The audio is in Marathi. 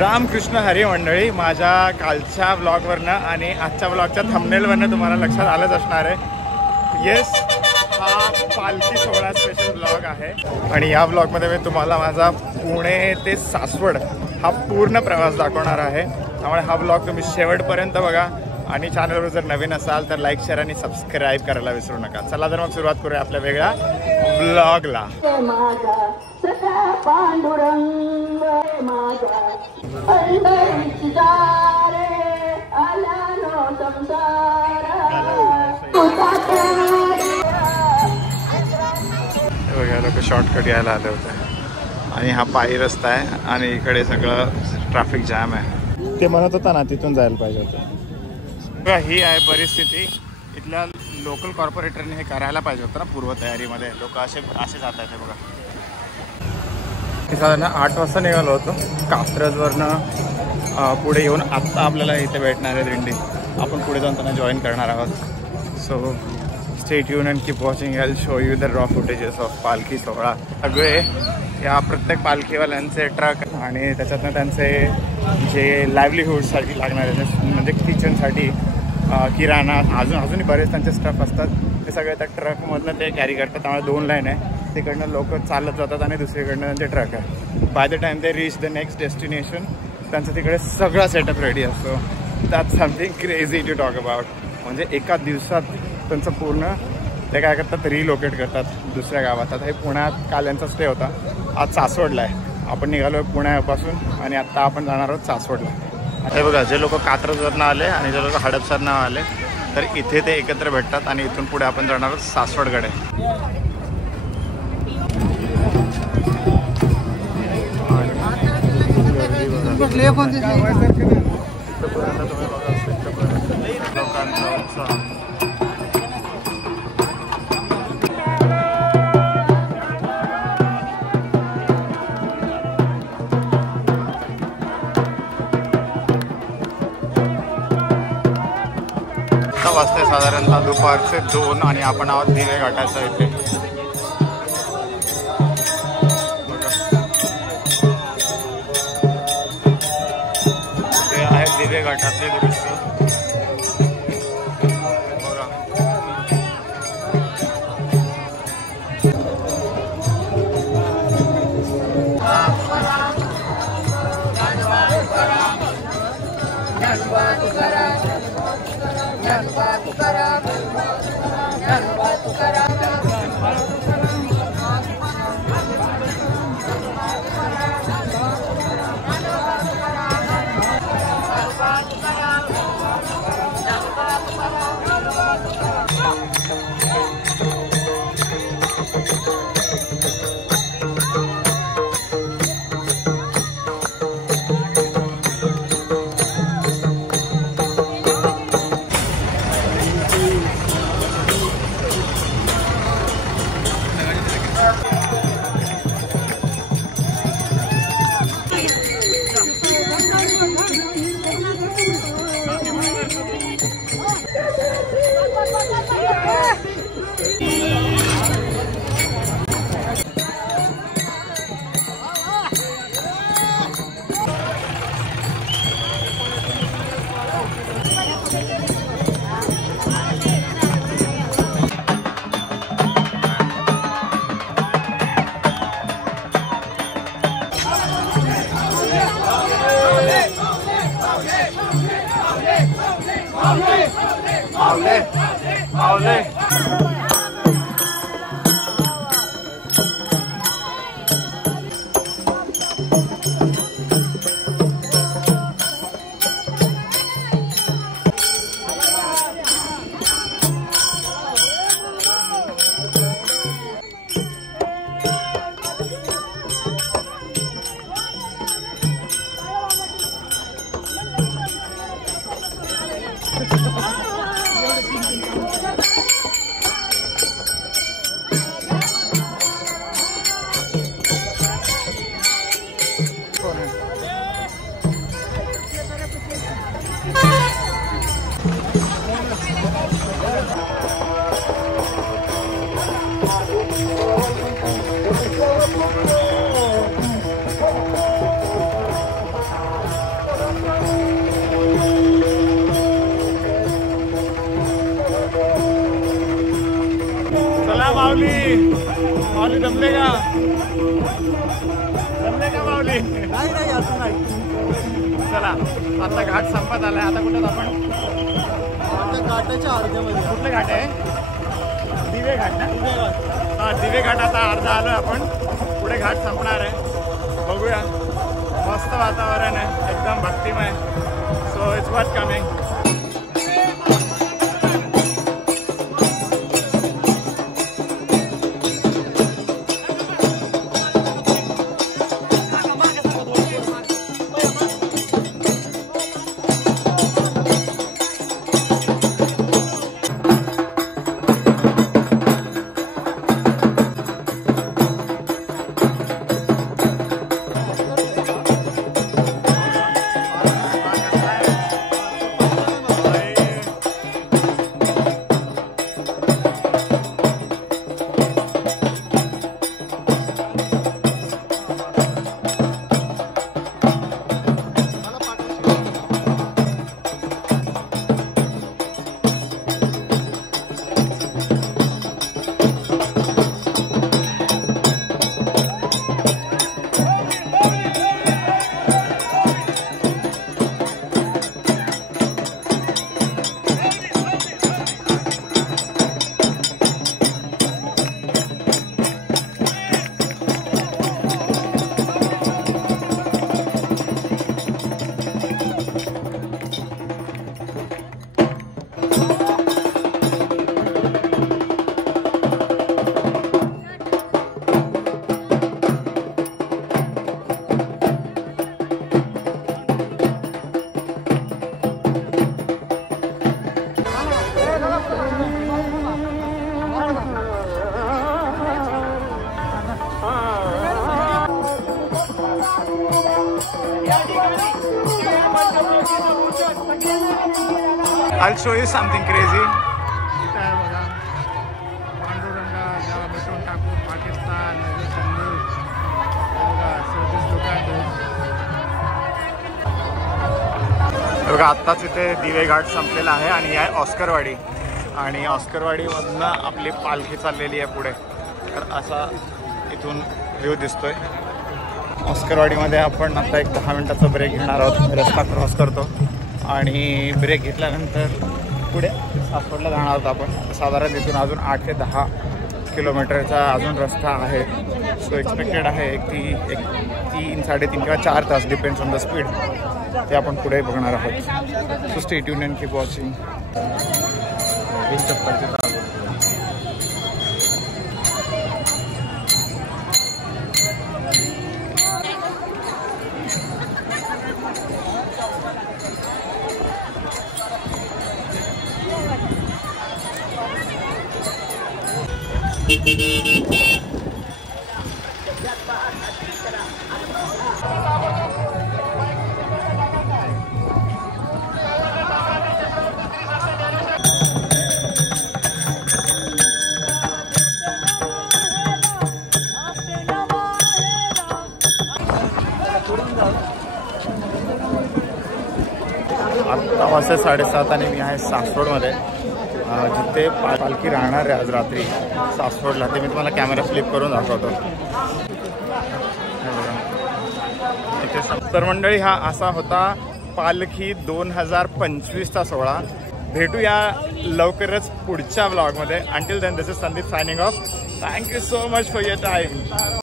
रामकृष्ण हरी मंडळी, माझ्या कालच्या ब्लॉगवरनं आणि आजच्या ब्लॉगच्या थंबनेलवरनं तुम्हाला लक्षात आलंच असणार आहे. येस, हा पालखी सोहळा स्पेशल ब्लॉग आहे आणि या ब्लॉगमध्ये मी तुम्हाला माझा पुणे ते सासवड हा पूर्ण प्रवास दाखवणार आहे. त्यामुळे हा ब्लॉग तुम्ही शेवटपर्यंत बघा आणि चॅनलवर जर नवीन असाल तर लाईक, शेअर आणि सबस्क्राईब करायला विसरू नका. चला तर मग सुरुवात करूया आपल्या वेगळ्या ब्लॉगला. बघा, लोक शॉर्टकट घ्यायला आले होते आणि हा पायी रस्ता आहे आणि इकडे सगळं ट्रॅफिक जॅम आहे. ते म्हणत होता ना तिथून जायला पाहिजे होतं. ही आहे परिस्थिती. इथल्या लोकल कॉर्पोरेटरने हे करायला पाहिजे होतं ना पूर्वतयारीमध्ये. लोक असे जात आहेत. बघा, साधारण 8 वाजता निघालो होतो कात्रजवरनं. पुढे येऊन आत्ता आपल्याला इथे भेटणार आहे दिंडी. आपण पुढे जाऊन त्यांना जॉईन करणार आहोत. So stay tune and keep watching. I will show you the raw footages of पालखी सोहळा. सगळे या प्रत्येक पालखीवाल्यांचे ट्रक आणि त्याच्यातनं त्यांचे जे लाईव्हलीहूडसाठी लागणारे म्हणजे किचनसाठी किराणा अजूनही बरेच त्यांचे स्टफ असतात. ते सगळे त्या ट्रकमधनं ते कॅरी करतात. त्यामुळे 2 लाईन आहे. तिकडनं लोक चालत जातात आणि दुसरीकडनं त्यांचे ट्रक आहे. बाय द टाईम ते रीच द नेक्स्ट डेस्टिनेशन त्यांचं तिकडे सगळा सेटअप रेडी असतो. That's something crazy to talk about. म्हणजे एका दिवसात त्यांचं पूर्ण ते काय करतात, रिलोकेट करतात दुसऱ्या गावात. आता हे पुण्यात काल यांचा स्टे होता, आज सासवडला आहे. आपण निघालो आहे पुण्यापासून आणि आत्ता आपण जाणार आहोत सासवडला. हे बघा, जे लोक कात्रजवरनं आले आणि जे लोक हडपसरनं आले तर इथे ते एकत्र भेटतात आणि इथून पुढे आपण जाणार आहोत सासवडकडे. वाजते साधारणतः दुपारचे 2 आणि आपण आहोत दिवे घाटाच्या इथे. हे आहे दिवे घाटातले दृश्य. माऊली माऊली जमले का माऊली? नाही असं नाही. चला आता घाट संपत आलाय. आता कुठं आपण? आता घाटाच्या अर्ध्यामध्ये. कुठलं घाट आहे? दिवे घाट ना? हा दिवे घाट. आता अर्धा आलोय आपण. पुढे घाट संपणार आहे. बघूया. मस्त वातावरण आहे एकदम भक्तिमय. So it's worth coming. I'll show you something crazy. बघा आत्ताच इथे दिवे घाट संपलेला आहे आणि आहे ऑस्करवाडी. आणि ऑस्करवाडीमधनं आपली पालखी चाललेली आहे पुढे. तर असा इथून व्ह्यू दिसतोय. ऑस्करवाडीमध्ये आपण आता एक 10 मिनिटाचा ब्रेक घेणार आहोत. रस्ता क्रॉस करतो आणि ब्रेक घेतल्यानंतर पुढे सासवडला जाणार आहोत आपण. साधारण तिथून अजून 8 ते 10 किलोमीटरचा अजून रस्ता आहे. सो एक्सपेक्टेड आहे की एक 3-3.5 किंवा 4 तास डिपेंड्स ऑन द स्पीड. ते आपण पुढे बघणार आहोत. So stay tuned and keep watching. आत्ता वाजता 7:30 आणि मी आहे सासवडमध्ये, जिथे पालखी राहणार आहे आज रात्री सासवडला. ते मी तुम्हाला कॅमेरा फ्लिप करून दाखवतो. तर मंडळी, हा असा होता पालखी 2025चा सोहळा. भेटूया लवकरच पुढच्या ब्लॉगमध्ये. Until then, this is Sandeep signing off. Thank you so much for your time.